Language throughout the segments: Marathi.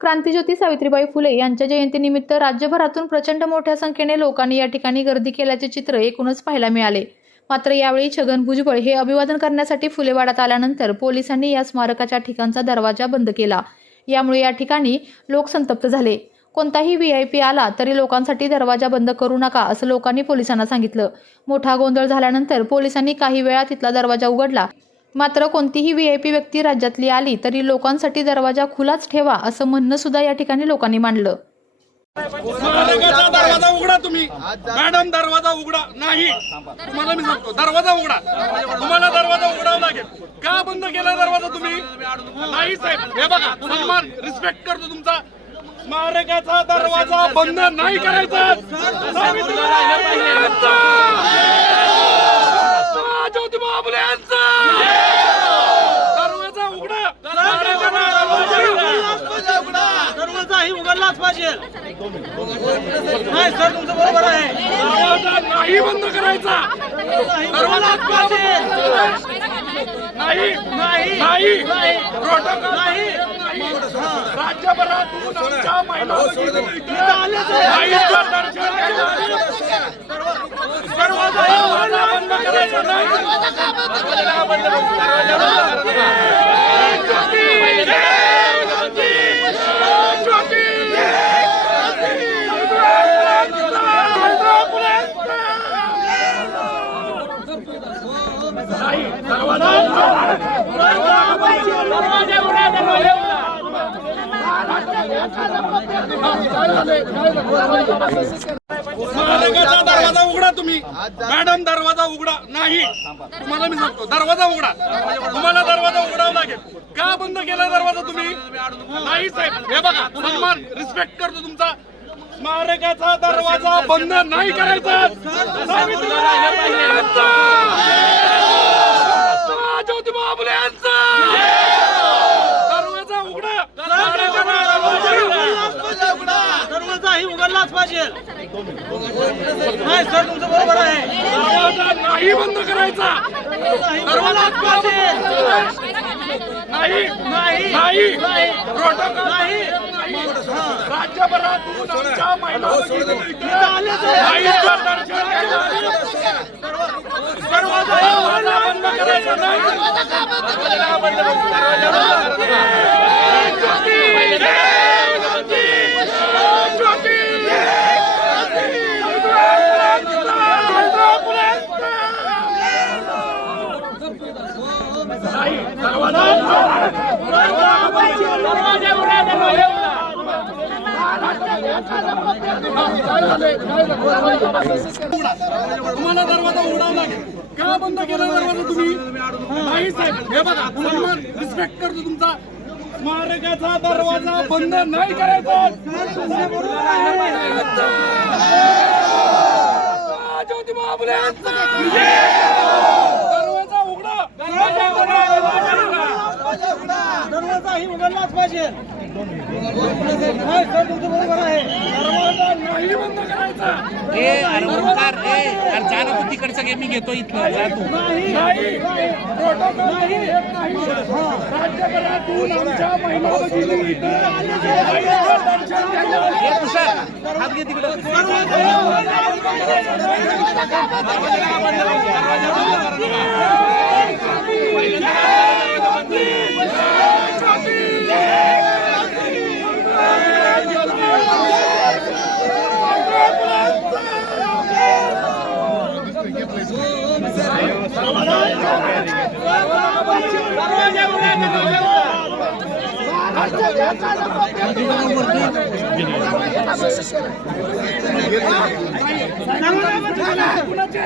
क्रांतिज्योती सावित्रीबाई फुले यांच्या जयंतीनिमित्त राज्यभरातून प्रचंड मोठ्या संख्येने लोकांनी या ठिकाणी गर्दी केल्याचे चित्र एकूणच पाहायला मिळाले। मात्र यावेळी छगन भुजबळ हे अभिवादन करण्यासाठी फुलेवाड्यात आल्यानंतर पोलिसांनी या स्मारकाच्या ठिकाणचा दरवाजा बंद केला। यामुळे या ठिकाणी लोक संतप्त झाले। कोणताही VIP आला तरी लोकांसाठी दरवाजा बंद करू नका असं लोकांनी पोलिसांना सांगितलं। मोठा गोंधळ झाल्यानंतर पोलिसांनी काही वेळा तिथला दरवाजा उघडला। मात्र कोणतीही VIP व्यक्ती राज्यातली आली तरी लोकांसाठी दरवाजा खुलाच ठेवा असं म्हणणं सुद्धा या ठिकाणी लोकांनी मांडलं। स्मारकाचा दरवाजा उघडा तुम्ही मॅडम, दरवाजा उघडा नाही, तुम्हाला मी सांगतो दरवाजा उघडा, तुम्हाला दरवाजा उघडावा लागेल। का बंद केला दरवाजा तुम्ही? नाही साहेब, हे बघा सन्मान रिस्पेक्ट करतो तुमचा। स्मारकाचा दरवाजा बंद नाही करायचा। ज्योतिबा फुले यांचा दरवाजा उघडा, दरवाजाही उघडलाच पाहिजे। नाही सर, तुमचं बरोबर आहे, दरवाजा नाही बंद करायचा, दरवाजाच पाहिजे। नाही नाही नाही प्रोटोकॉल नाही। राज्यभरातून आमच्या महिला दरवाजा बंद करायचा नाही। स्मारकाचा दरवाजा उघडा तुम्ही मॅडम, दरवाजा उघडा नाही, तुम्हाला मी सांगतो दरवाजा उघडा, तुम्हाला दरवाजा उघडावा लागेल। का बंद केला दरवाजा तुम्ही? नाही साहेब, हे बघा सन्मान रिस्पेक्ट करतो तुमचा। स्मारकाचा दरवाजा बंद नाही करायचा। ज्योतिबा फुले यांचा दरवाजा उघडा, दरवाजाही उघडलाच पाहिजे। नाही सर, तुमचं बरोबर आहे, दरवाजा नाही बंद करायचा, दरवाजाच पाहिजे। नाही नाही नाही प्रोटोकॉल नाही। राज्यभरातून आमच्या महिला दरवाजा बंद करायचा नाही। तुम्हाला दरवाजा उघडावा लागेल। का बंद केला दरवाजा तुम्ही? नाही साहेब, हे बघा सन्मान रिस्पेक्ट करतो तुमचा। स्मारकाचा दरवाजा बंद नाही करायचा। ज्योतिबा फुले यांचा दरवाजा उघडा, दरवाजाही उघडलाच पाहिजे। नाही सर, तुमचं बरोबर आहे, दरवाजा नाही बंद करायचा। अरे जा ना तू तिकडचं गेम मी घेतो इथं जा तू। नाही प्रोटोकॉल नाही। राज्यभरातून आमच्या महिला भगिनी हात घे तिकडं। ठेवू नका।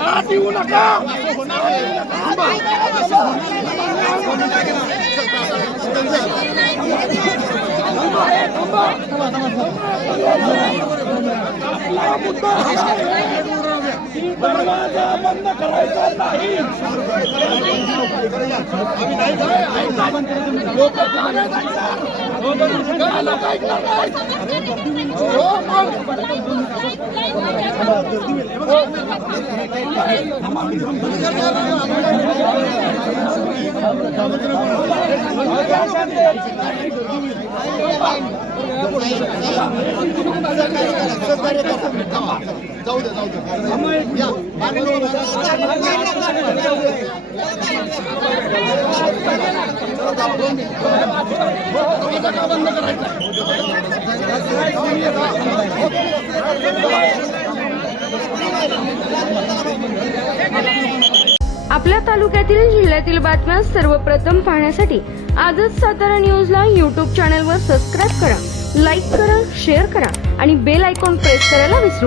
हात येऊ नका. आपला मुद्दा दरवाजा बंद करायचा नाही. लोक ऐकणार आपल्या तालुक्यातील जिल्ह्यातील बातम्या सर्वप्रथम पाहण्यासाठी आजच सातारा न्यूजला YouTube चॅनलवर सबस्क्राईब करा, लाईक करा, शेअर करा आणि बेल आयकॉन प्रेस करायला विसरू